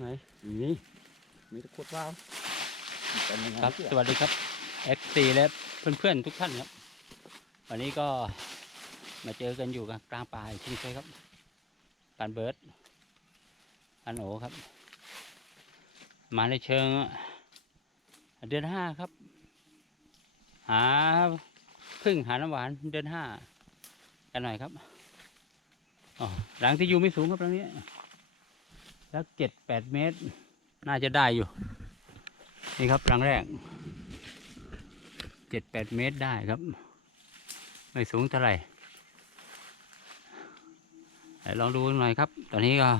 ไหนนี่มีตะกรุดว้าวเป็นยังไงครับเนี่ยสวัสดีครับ FC และเพื่อนๆทุกท่านครับ วันนี้ก็มาเจอกันอยู่กับกลางป่าอีกเช่นเคยครับปานเบิร์ดอันโอครับ มาในเชิงเดือนห้าครับ หาพึ่งหาน้ำหวานเดือนห้ากันหน่อยครับอ๋อหลังที่อยู่ไม่สูงครับหลังนี้ สักเจ็ดแปดเมตร น่าจะได้อยู่ นี่ครับรังแรกเจ็ดแปดเมตรได้ครับ ไม่สูงเท่าไหร่แต่ลองดูหน่อยครับ ตอนนี้ก็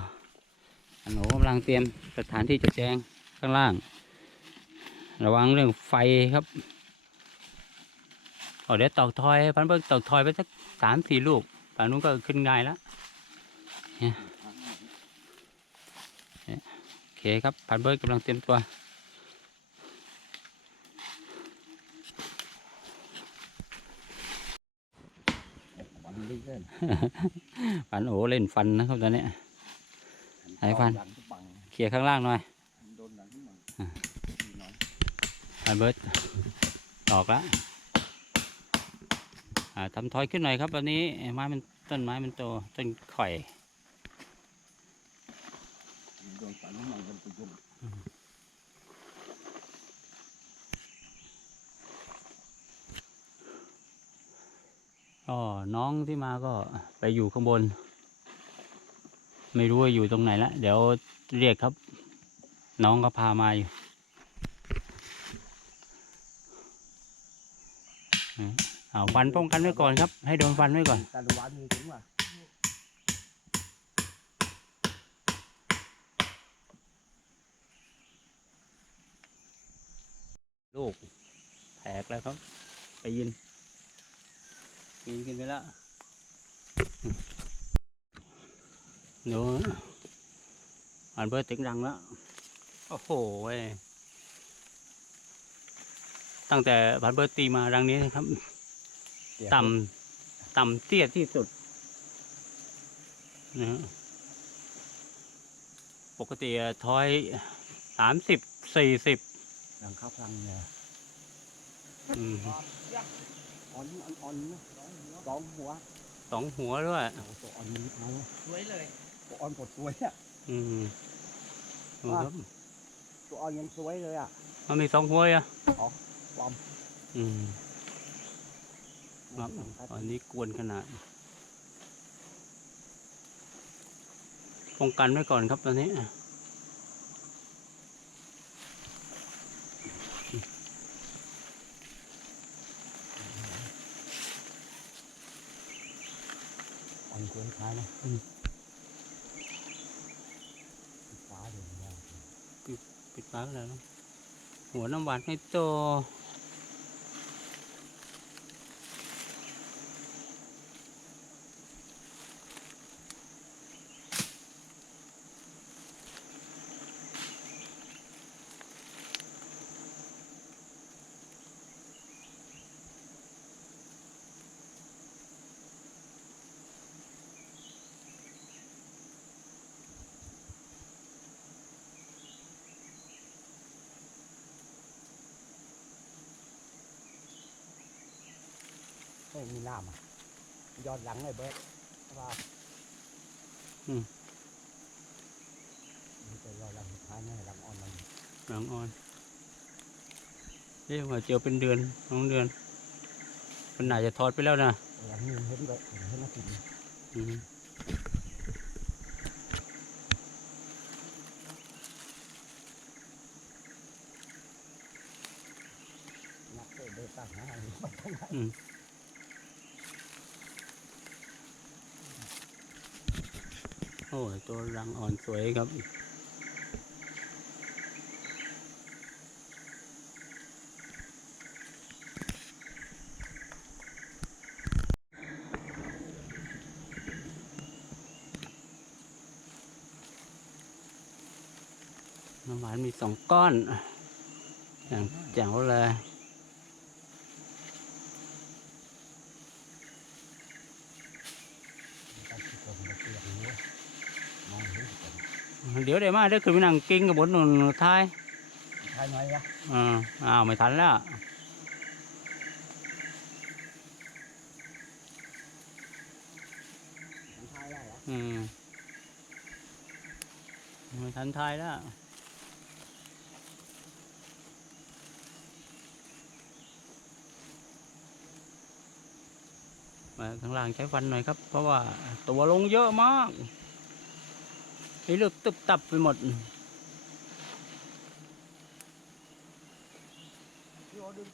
อันหนูกำลังเตรียมสถานที่จัดแจงข้างล่าง ระวังเรื่องไฟครับอ๋อเดี๋ยวตอกทอยพันเบิกตอกทอยไปสักสามสี่ลูกฝั่งนู้นก็ขึ้นง่ายแล้วเนี่ยโอเคครับพันเบิกกำลังเตรียมตัววันนี้เล่นฟันโอเล่นฟันนะครับตอนนี้ไหนฟันหลังปังเคลียร์ข้างล่างหน่อยโดนหลังขึ้นมาอ่าดีหน่อยพันเบิร์ดออกแล้วอ่าทำถอยขึ้นหน่อยครับตอนนี้ไม้มันต้นไม้มันโตต้นข่อย โดนฝันมันกันไปยุ่ง ก็น้อง ที่มาก็ไปอยู่ข้างบน ไม่รู้ว่าอยู่ตรงไหนละเดี๋ยวเรียกครับ น้องก็พามาอยู่เอาฟันป้องกันไว้ก่อนครับ ให้โดนฟันไว้ก่อนลูกแตกแล้วครับ ไปยินปีนขึ้นไปแล้ว หนูอันเบิร์ดถึงรังแล้วโอ้โหเว้ยตั้งแต่พันเบิร์ดตีมารังนี้นะครับ ต่ำต่ำเตี้ยที่สุดนะฮะปกติอะทอยสามสิบสี่สิบหลังข้าวพลังเนี่ยอืมอ่อนอ่อนนะสองหัว สองหัวด้วยตัวอ่อนนิดเอาสวยเลยตัวอ่อนกดสวยอะอืมดูครับตัวอ่อนยังสวยเลยอะมันมีสองหัวอะปลอมอืมครับอันนี้กวนขนาดป้องกันไว้ก่อนครับตอนนี้ อ่อนกวนคล้ายนะฟ้าเดี๋ยวนี้ปิดปากแล้วนะหัวน้ำหวานให้โต ไม่มีน้ำอะย้อนหลังเลยเบิร์ดว่าอืมนี่จะย้อนหลังสุดท้ายนะหลังอ่อนมันหลังอ่อนเรียกว่าเจอเป็นเดือนสองเดือนมันน่าจะทอดไปแล้วนะหลังนี้เห็นเลยเห็นนักกินอืมนักเตะเดินตั้งหน้าอยู่มันทั้งนั้น โอ้ย ตัวรังอ่อนสวยครับ น้ำหวานมีสองก้อน อย่างแจ๋วเลย การที่คนมา เกี่ยวหัวมองเห็นกันอเดี๋ยวเดี๋ยวมาเดี๋ยวขึ้นไปนั่งกิ้งกับบนนู่นท้ายทายหน่อยวะอ่าอ้าวไม่ทันแล้วมันทายได้เหรออืมไม่ทันทายแล้วมาข้างล่างใช้ฟันหน่อยครับ เพราะว่าตัวลงเยอะมาก ไอ้เลือกตึบตับไปหมดพี่โอดึง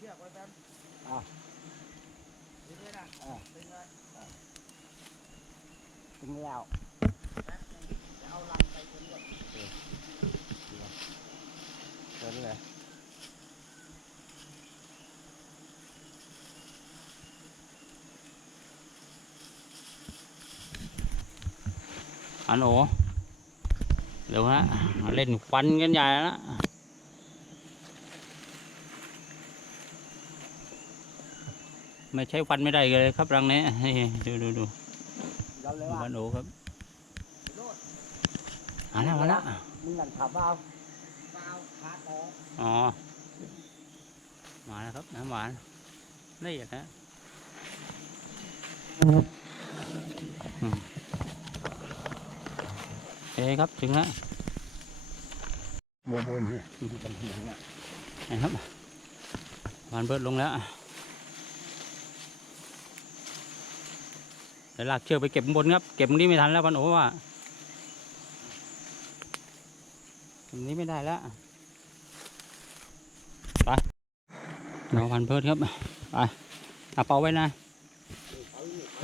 เชือกไว้แป๊บอะดึงเลยนะอะดึงเลยถึงแล้วแป๊บนึงจะเอาลังไปคนด้วยเชิญเลยอันโอเดี๋ยวฮะเล่นควันกันใหญ่แล้วนะไม่ใช่ควันไม่ได้เลยครับรังนี้นี่ดูดูดูเราเลยว่าอันโอครับโลดมาแล้วมาแล้วมึงนั่นขับเอาเปล่าขาต่ออ๋อ มาแล้วครับน้ำหวานละเอียดนะอืมโอเคครับถึงแล้วบัวบนเนี่ยเป็นหินเนี่ยนะครับหวานเบิดลงแล้วเดี๋ยวลากเชือกไปเก็บบนครับ เก็บตรงนี้ไม่ทันแล้วพันโอว่าตรงนี้ไม่ได้แล้วไปเราพันเพิดครับไปเอาเป่าไว้นะ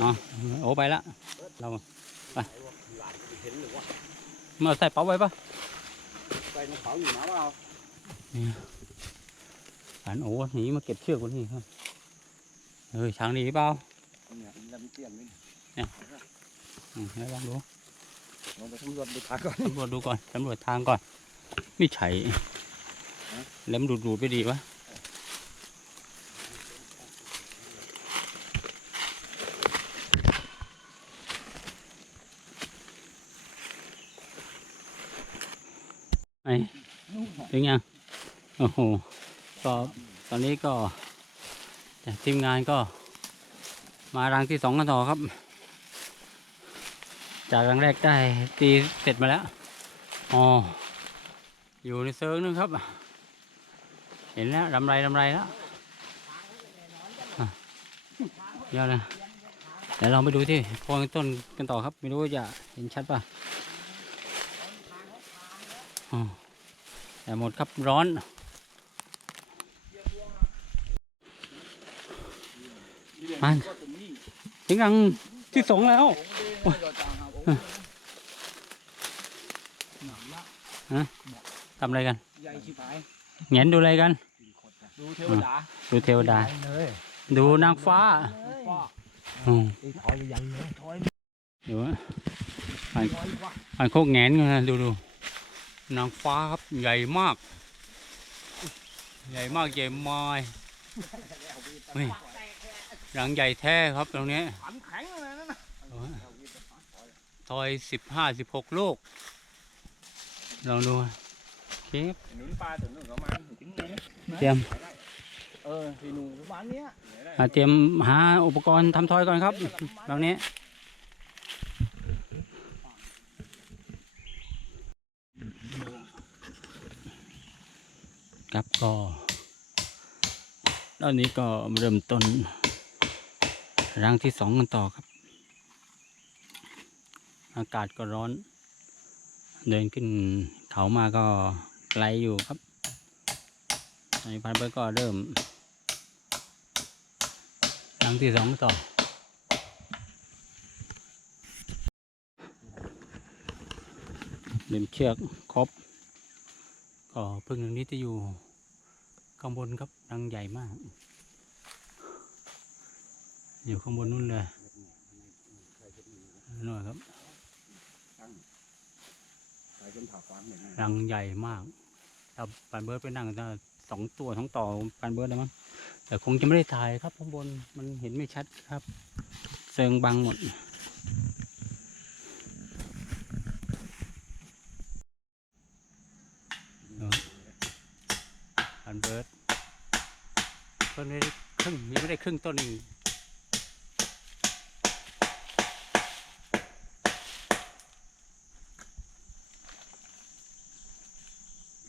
อ๋อโอ้ไปละเราหลานเห็นหรือว่าใส่เป่าไว้ปะใส่ในเป๋าอยู่นะว่าเอาพันโอ้หนีมาเก็บเชือกคนนี้ครับเฮ้ยช้างหนีเปล่าเนี่ยมันจะมีเตียนนี่อืมแล้วลองดูลองไปสำรวจดูทางก่อนตำรวจดูก่อนตำรวจทางก่อน ไม่ใช่ฮะเล็มดูดดูดไปดีวะ ไอ้ถึงยังโอ้โหก็ตอนนี้ก็ทีมงานก็มารังที่สองกันต่อครับ จากรังแรกได้ตีเสร็จมาแล้วอ๋ออยู่ในเซิร์งนึงครับ เห็นแล้วรำไรรำไรแล้วเยอะเลยเดี๋ยวเราไปดูที่โพรงต้นกันต่อครับ ไม่รู้จะเห็นชัดป่ะ แต่หมดครับร้อน มันถึงรังที่สองแล้วทำอะไรกันใหญ่ชิบหายเงนดูอะไรกัน ดูเทวดา ดูเทวดาเลยดูนางฟ้าป้าอืมตีถอยใหญ่เลยถอยดูว่าถอยกว่าอันโคกแงนกันนะดูดู นางฟ้าครับใหญ่มาก ใหญ่มากใหญ่มายเฮ้ยรังใหญ่แท้ครับตรงนี้ขันแข็งเลยนั่นนะทอยสิบห้าสิบหกลูกลองดูโอเคครับหนุนปลาถึงหนึ่งประมาณถึงนี้เตรียมเออที่หนูประมาณเนี้ยอะเตรียมหาอุปกรณ์ทำทอยก่อนครับตรงนี้ ครับก็ตอนนี้ก็เริ่มต้นรังที่สองกันต่อครับ อากาศก็ร้อน เดินขึ้นเขามาก็ไกลอยู่ครับตอนนี้พันเบิร์ก็เริ่มรังที่สองต่อเล่มเชือกครบ ก็พึ่งอันนี้จะอยู่ข้างบนครับรังใหญ่มาก อยู่ข้างบนนู่นเลยนู่นครับใส่เป็นผ่าฟางเนี่ยนะรังใหญ่มากถ้าปันเบิร์ดไปนั่งจะสองตัวทั้งต่อปันเบิร์ดได้มั้งแต่คงจะไม่ได้ถ่ายครับข้างบนมันเห็นไม่ชัดครับเซิงบังหมด พันเบิร์ด เพิ่นไม่ได้ครึ่งยังไม่ได้ครึ่งต้นเอง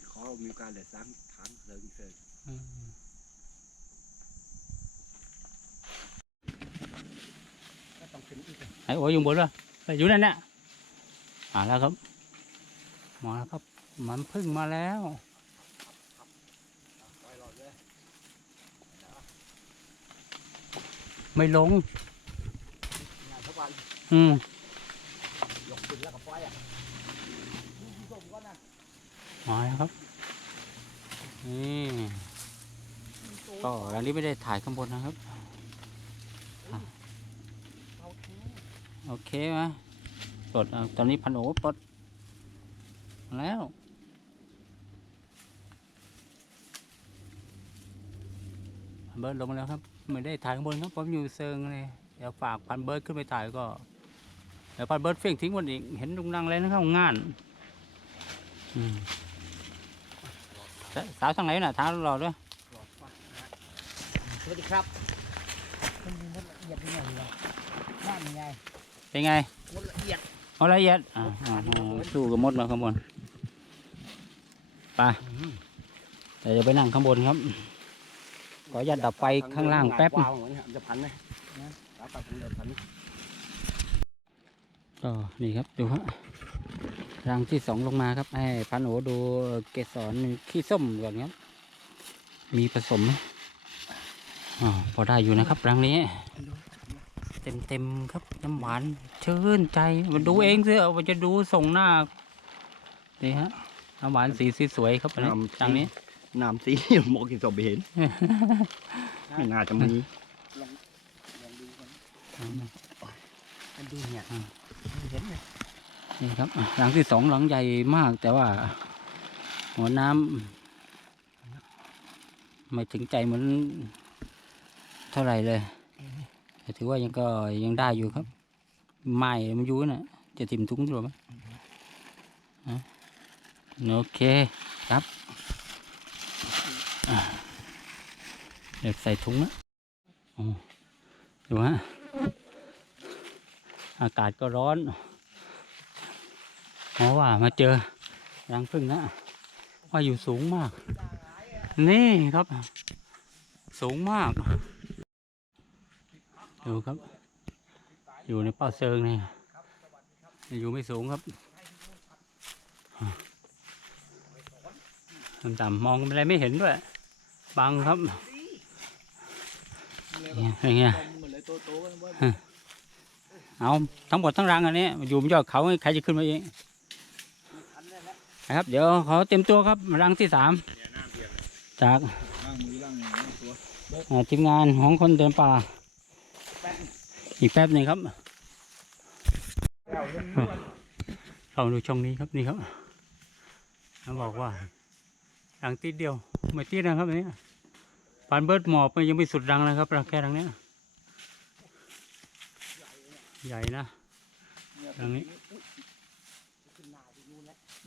เขามีการเดือดซ้ำถามเสริมเสริมอืมก็ต้องขึ้นอีกไอ้โอ้ยอยู่บนเลยเฮ้ยอยู่นั่นน่ะมาแล้วครับมาแล้วครับ มันพึ่งมาแล้ว ปล่อยหลอดเลย ไม่ลงงานทุกวันอืมยกขึ้นแล้วก็ปล่อยอะนี่ส่งก็นะมาแล้วครับ นี่ก็ร้านนี้ไม่ได้ถ่ายข้างบนนะครับ เอาทีโอเคไหมปลดเอาตอนนี้พันโอปลดแล้ว เบิร์ดลงมาแล้วครับ ไม่ได้ถ่ายข้างบนครับผมอยู่เซิงเลยเดี๋ยวฝากพันเบิร์ดขึ้นไปถ่ายก็เดี๋ยวพันเบิร์ดเฟี้ยงทิ้งบนอีกเห็นลุงนังเลยนะครับงานอืมสสาวทางไหนน่ะทางรอด้วยหลอดมานะสวัสดีครับมันมีมดละเอียดยังไงวะน้ำยังไงเป็นไงมดละเอียดเอาละเอียดอ่าอ่าอ่าสู้กับมดมาข้างบนไปเดี๋ยวจะไปนั่งข้างบนครับ ขออนุญาตดับไฟข้างล่างแป๊บหนจะพันไหมนะแล้วตัดเป็นเดือนก็นี่ครับดูฮะรังที่สองลงมาครับให้พันโอดูเกสรขี้ส้มก่อนครับ มีผสมไหมอ๋อพอได้อยู่นะครับรังนี้ เต็มเต็มครับน้ำหวานชื่นใจมันดูเองสิเอามันจะดูส่งหน้านี่ฮะน้ำหวานสีสวยครับอันนี้รังนี้ น้ำสีหมอกกินสบเห็นไม่น่าจะมีลองลองดูกันมันดูเนี่ยเห็นไหมนี่ครับอะหลังที่สองหลังใหญ่มากแต่ว่า หัวน้ำไม่ถึงใจเหมือนเท่าไหร่เลยแต่ถือว่ายังก็ยังได้อยู่ครับไม้มันอยุ่น่ะจะติ่มทุ้งตัวไหมอะโอเคครับอะ เดี๋ยวใส่ถุงนะดูฮะ อากาศก็ร้อนเพราะว่ามาเจอรังผึ้งนะ ว่าอยู่สูงมาก นี่ครับ สูงมาก ดูครับ อยู่ในเป้าเซิงนี่อยู่ไม่สูงครับต่ำๆมองอะไรไม่เห็นด้วย บังครับ เนี่ยเป็นไงเหมือนเลยโตโตกันว่าเอาทั้งหมดทั้งรังอันนี้อยู่บนยอดเขาใครจะขึ้นมาเองครับ เดี๋ยวขอเต็มตัวครับรังที่สามจากล่างมือล่างางตัวอ่าทีมงานของคนเดินป่า อีกแป๊บหนึ่งครับเราดูช่องนี้ครับนี่ครับเขาบอกว่ารังติดเดียวไม่ติดนะครับอันนี้ ปานเบิร์ดหมอบมันยังไม่สุดรังนะครับรังแค่รังเนี้ยใหญ่นะทางนี้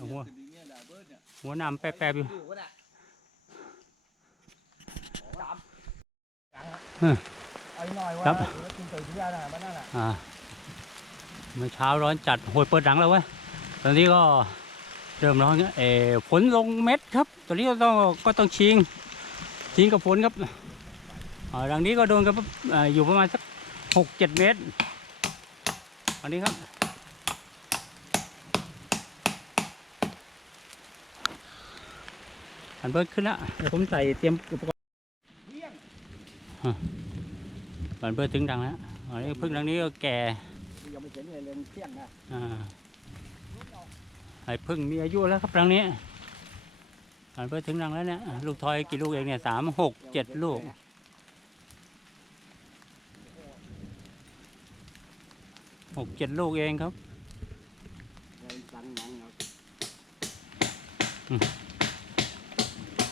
หัวเนี่ยดาเบิร์ดเนี่ยหัวน้ำแป๊บๆอยู่ดูก็ได้สามเออเอาหน่อยว่าครับกินไปที่ยาน่ะมันนั่นน่ะอ่าเมื่อเช้าร้อนจัดโหยเปิดดังแล้วเว้ยตอนนี้ก็เริ่มร้อนแล้วเออฝนลงเม็ดครับ ตอนนี้ก็ต้องก็ต้องชิง ชิงกับฝนครับอ่าดังนี้ก็โดนกับอ่าอยู่ประมาณสักหกเจ็ดเมตรอันนี้ครับ อันเบิร์ดขึ้นแล้วเดี๋ยวผมใส่เตรียมอุปกรณ์อันเบิร์ดถึงดังแล้วอันนี้พึ่งดังนี้ก็แก่ยังไม่เห็นเลยเลยเที่ยงนะอ่าไอ้พึ่งมีอายุแล้วครับรังนี้ อันเพิ่งถึงรังแล้วเนี่ยลูกทอยกี่ลูกเองเนี่ยสามหกเจ็ดลูกหกเจ็ดลูกเองครับเลยสั่งหนังเอาอืม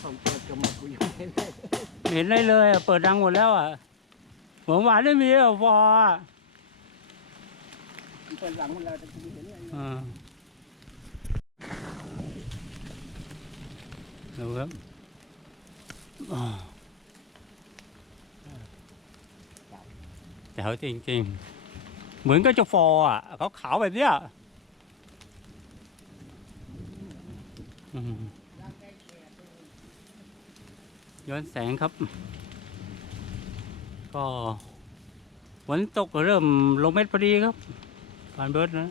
ต้องเปิดกระหมดกูยังไม่เห็นเลยไม่เห็นเลยเลยอะเปิดรังหมดแล้วอะหัวหวานไม่มีอะฟออะเปิดหลังมันแล้วแต่กูไม่เห็นเลย อ่า ดูครับอ่าแจ๋วจริงๆ เหมือนกับเจ้าฟออะเขาขาวแบบเนี้ยย้อนแสงครับ ก็ฝนตกเริ่มลงเม็ดพอดีครับฟานเบิร์ดนะ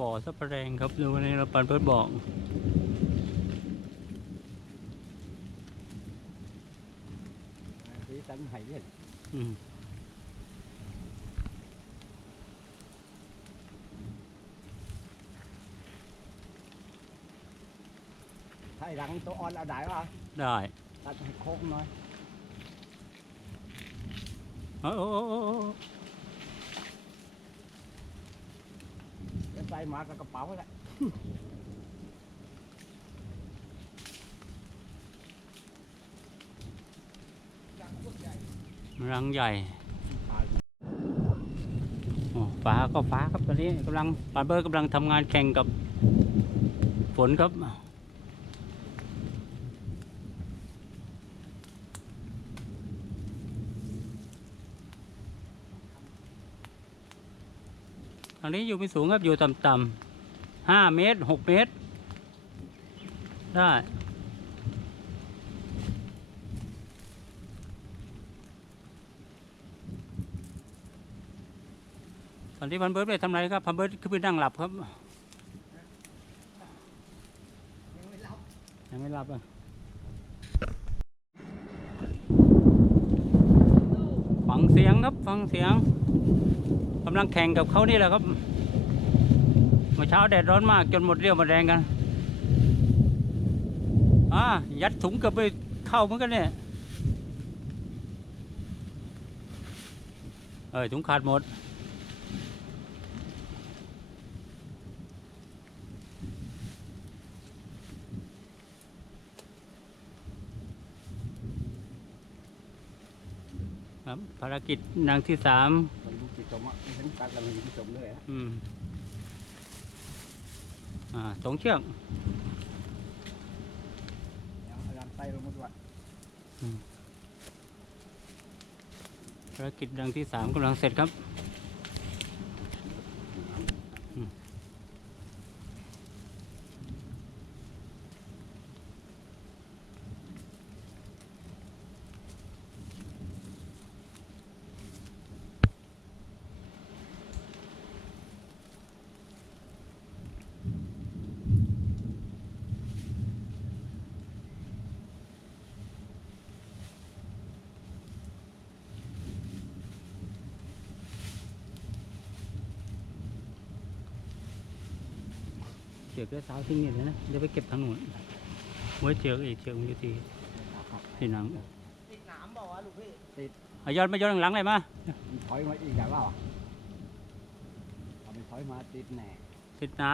ฝอสับปะแรงครับดูวันนี้เราปันเพิดบอกสีสันไห่เล่นอืมถ้าไอ้หลังตัวอ่อนเอาได้ป่ะได้ตัดให้โค้งหน่อยโอ้โอ้โอ้โอ้โอ้ จะใส่ มากับกระเป๋าแหละรังใหญ่โอ้ฟ้าก็ฟ้าครับตอนนี้กำลังปันเบิร์ดกำลังทำงานแข่งกับฝนครับ ทางนี้อยู่ไม่สูงครับอยู่ต่ำๆห้าเมตรหกเมตร ได้ ตอนนี้พันเบิร์ดไปทำไรครับพันเบิร์ดคือไปนั่งหลับครับยังไม่หลับอะฟังเสียงครับฟังเสียงำลังแข่งกับเขานี่แหละครับเมื่อเช้าแดดร้อนมากจนหมดเรี่ยวหมดแรงกันอ่ายัดถุงกับไปเข้าเหมือนกันเนี่ยเออถุงขาดหมดครับภารกิจนางที่สาม มันดูจิตสมอะเห็นตัดแล้วมันจิตสมเลยอะอืมอ่าสองเชือกเอาเอาลำไส้ลงมาด้วยภารกิจนางที่สามกำลังเสร็จครับ ชือกและสาวทิ้งนี่เลยนะเดี๋ยวไปเก็บทางนู้นไว้เชือกอีกเชือกมันอยู่ที่ที่หนังติดหนามบอกว่าลูกพี่ติดเอาย้อนมาย้อนหลังเลยมามันถอยมาอีกอย่างว่าเอาไปถอยมาติดแน่ติดน้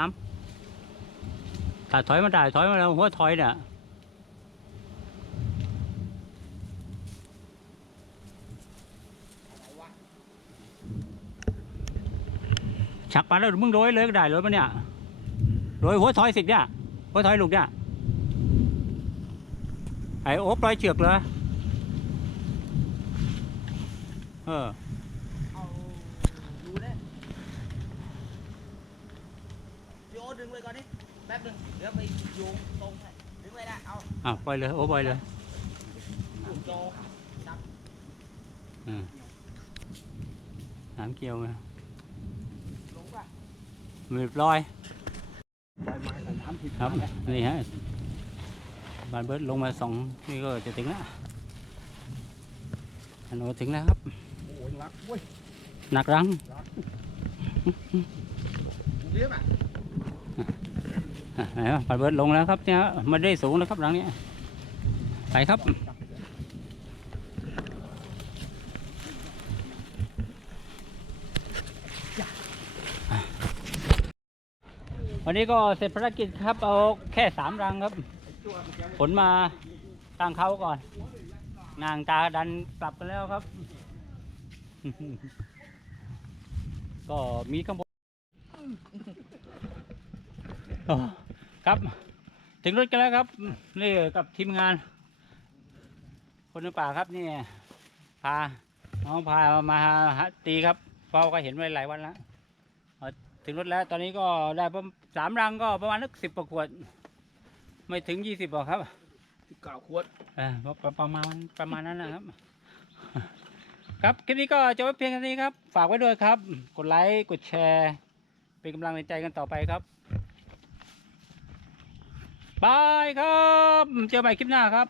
ำถ้าถอยมาได้ถอยมาแล้วหัวถอยเนี่ยชักมาแล้วมึงโรยเลยก็ได้โรยมาเนี่ยโรยหัวถอยสิเนี่ย หัวถอยลูกเนี่ยไอ้โอ๊บปล่อยเชือกเลยเออเอาดูเนี่ยโอดึงเลยก่อนดิแป๊บนึงเดี๋ยวไปโยงตรงให้ดึงเลยนะเอาอะปล่อยเลยโอ้ปล่อยเลยโยงจับอืมน้ำเกี่ยวไงลงป่ะเรียบร้อย ถอยมากับน้ำติด ครับมานี่ฮะบานเบิร์ดลงมาสองนี่ก็จะถึงแล้วอันโนถึงแล้วครับโอ้ยรักเว้ยหนักรังเรียบอะอะไหนวะบานเบิร์ดลงแล้วครับเนี่ยมันได้สูงแล้วครับรังเนี้ยไปไปครับ วันนี้ก็เสร็จภารกิจครับเอาแค่สามรังครับ ผลมาตั้งเขาก่อน นางตาดันกลับกันแล้วครับ ก็มีข้างบนครับ ถึงรถกันแล้วครับ นี่กับทีมงาน คนในป่าครับนี่พาน้องพามาตีครับเพราก็เห็นไว้หลายวันแล้วถึงรถแล้วตอนนี้ก็ได้ประม สามรังก็ประมาณนึกสิบประขวด ไม่ถึงยี่สิบหรอกครับสิบเก้าขวดเออประประมาณประมาณนั้นนะครับ ครับคลิปนี้ก็จบไว้เพียงเท่านี้ครับ ฝากไว้ด้วยครับ กดไลค์กดแชร์ เป็นกำลังใจกันต่อไปครับบายครับ เจอใหม่คลิปหน้าครับ